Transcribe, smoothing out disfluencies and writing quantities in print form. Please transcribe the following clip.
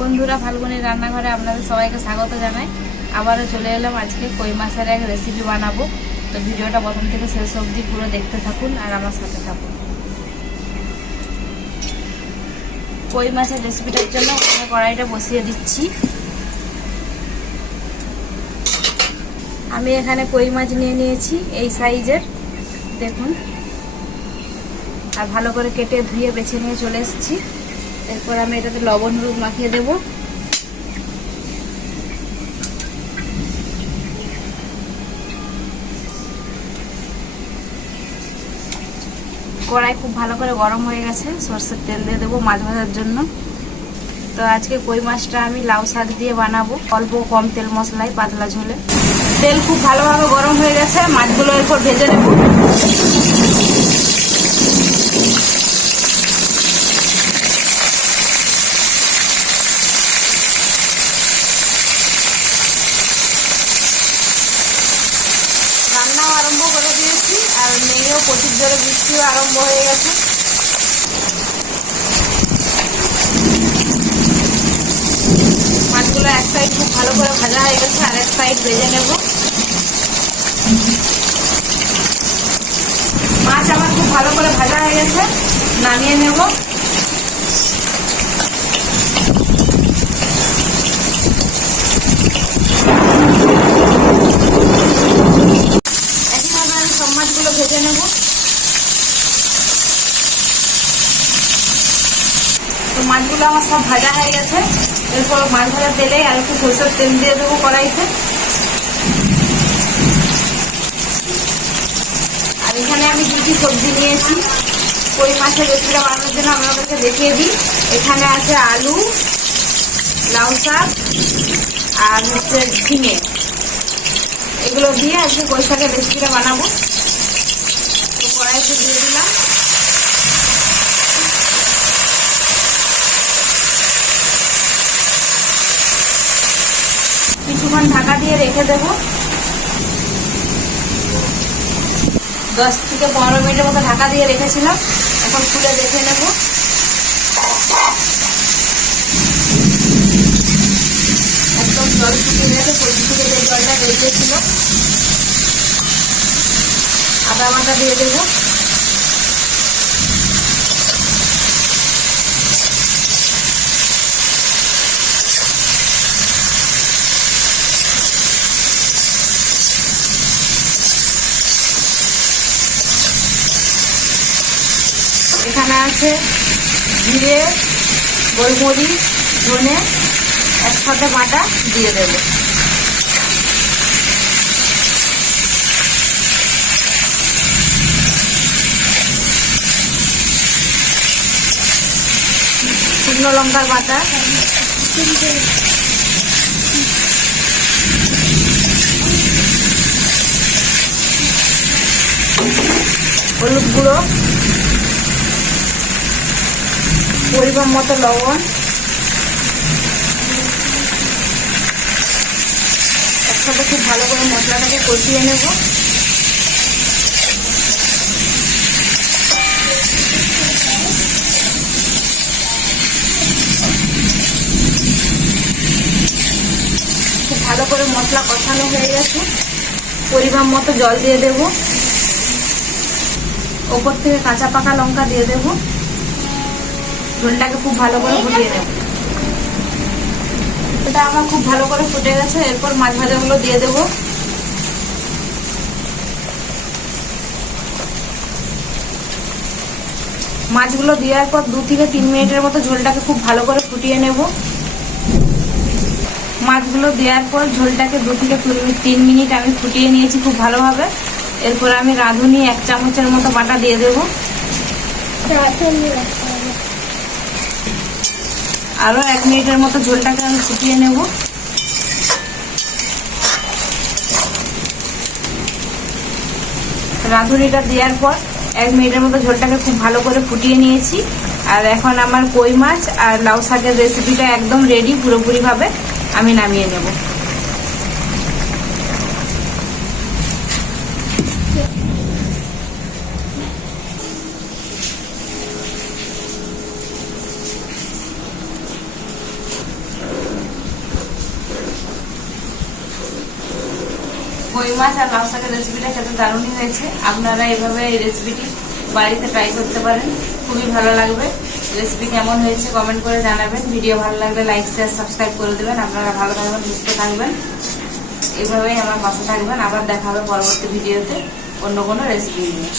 বন্ধুরা, ফাল্গুনের রান্নাঘরে আপনাদের সবাইকে স্বাগত জানাই। আবারও চলে এলাম। আজকে কই মাছের এক রেসিপি বানাবো। তো ভিডিওটা প্রথম থেকে শেষ অবধি পুরো দেখতে থাকুন আর আমার সাথে থাকুন। কই মাছের রেসিপিটার জন্য কড়াইটা বসিয়ে দিচ্ছি। আমি এখানে কই মাছ নিয়ে নিয়েছি এই সাইজের, দেখুন। আর ভালো করে কেটে ধুয়ে বেছে নিয়ে চলে এসেছি। এরপর আমি এটাতে লবণ হলুদ মাখিয়ে দেব। কড়াই খুব ভালো করে গরম হয়ে গেছে। সরষের তেল দিয়ে দেবো মাছ ভাজার জন্য। তো আজকে কই মাছটা আমি লাউ শাক দিয়ে বানাবো, অল্প কম তেল মশলায়, পাতলা ঝোলে। তেল খুব ভালোভাবে গরম হয়ে গেছে, মাছগুলো এরপর ভেজে নেব। রান্নাও আরম্ভ করে দিয়েছি, আর মেয়েও প্রচুর জোরে বৃষ্টিও আরম্ভ হয়ে গেছে। মাছগুলো এক সাইড খুব ভালো করে ভাজা হয়ে গেছে, আর এক সাইড ভেজে নেব। মাছ আমার খুব ভালো করে ভাজা হয়ে গেছে, নামিয়ে নেব। একইভাবে আমি সব মাছগুলো ভেজে নেব। তো মাছগুলো আমার সব ভাজা হয়ে গেছে। এরপর মাছ ভাজা তেলে আর একটু সরষের তেল দিয়ে দেবো কড়াইতে। আর এখানে আমি দুটি সবজি নিয়েছি কই মাছের রেসিপিটা বানানোর জন্য, আপনাদেরকে দেখিয়ে দিই। এখানে আছে আলু, লাউ শাক আর হচ্ছে ঝিঙে। এগুলো দিয়ে আজকে কই শাকের রেসিপিটা বানাবো। তো কড়াইতে দিয়ে দিলাম। কিছুক্ষণ ঢাকা দিয়ে রেখে দেব। 10 থেকে 15 মিনিটের মতো ঢাকা দিয়ে রেখেছিলাম। এখন খুলে দেখে নেব। একদম জল শুকিয়ে গেছে, সবজি থেকে যে জলটা বেরিয়েছিল। আদা বাটা দিয়ে দেবো। এখানে আছে জিরে, গোলমরিচ, ধনে একসাথে বাটা দিয়ে দেব। শুকনো লঙ্কার বাটা, হলুদ গুঁড়ো, পরিমাণ মতো লবণ, একসাথে খুব ভালো করে মশলাটাকে কষিয়ে নেব। খুব ভালো করে মশলা কষানো হয়ে গেছে। পরিমাণ মতো জল দিয়ে দেব। ওপর থেকে কাঁচা পাকা লঙ্কা দিয়ে দেব। ঝোলটাকে খুব ভালো করে ফুটিয়ে নেব। এটা আমার খুব ভালো করে ফুটে গেছে। এরপর মাছ ভাজাগুলো দিয়ে দেব। মাছগুলো দেওয়ার পর 2 থেকে 3 মিনিটের মতো ঝোলটাকে খুব ভালো করে ফুটিয়ে নেব। মাছগুলো দেওয়ার পর ঝোলটাকে 2 থেকে 3 মিনিট আমি ফুটিয়ে নিয়েছি খুব ভালোভাবে। এরপর আমি রাঁধুনি 1 চামচের মতো বাটা দিয়ে দেব। আরো 1 মিনিটের মতো ঝোলটাকে আমি ফুটিয়ে নেব। রাঁধুনিটা দেওয়ার পর 1 মিনিটের মতো ঝোলটাকে খুব ভালো করে ফুটিয়ে নিয়েছি। আর এখন আমার কই মাছ আর লাউ শাকের রেসিপিটা একদম রেডি পুরোপুরি ভাবে। আমি নামিয়ে নেব। কই মাছ আর লাউ শাকের রেসিপিটা খেতে দারুণই হয়েছে। আপনারা এভাবে এই রেসিপিটি বাড়িতে ট্রাই করতে পারেন, খুবই ভালো লাগবে। রেসিপি কেমন হয়েছে কমেন্ট করে জানাবেন। ভিডিও ভালো লাগলে লাইক শেয়ার সাবস্ক্রাইব করে দেবেন। আপনারা ভালো থাকবেন, সুস্থ থাকবেন, এভাবেই আমার পাশে থাকবেন। আবার দেখা হবে পরবর্তী ভিডিওতে অন্য কোনো রেসিপি নিয়ে।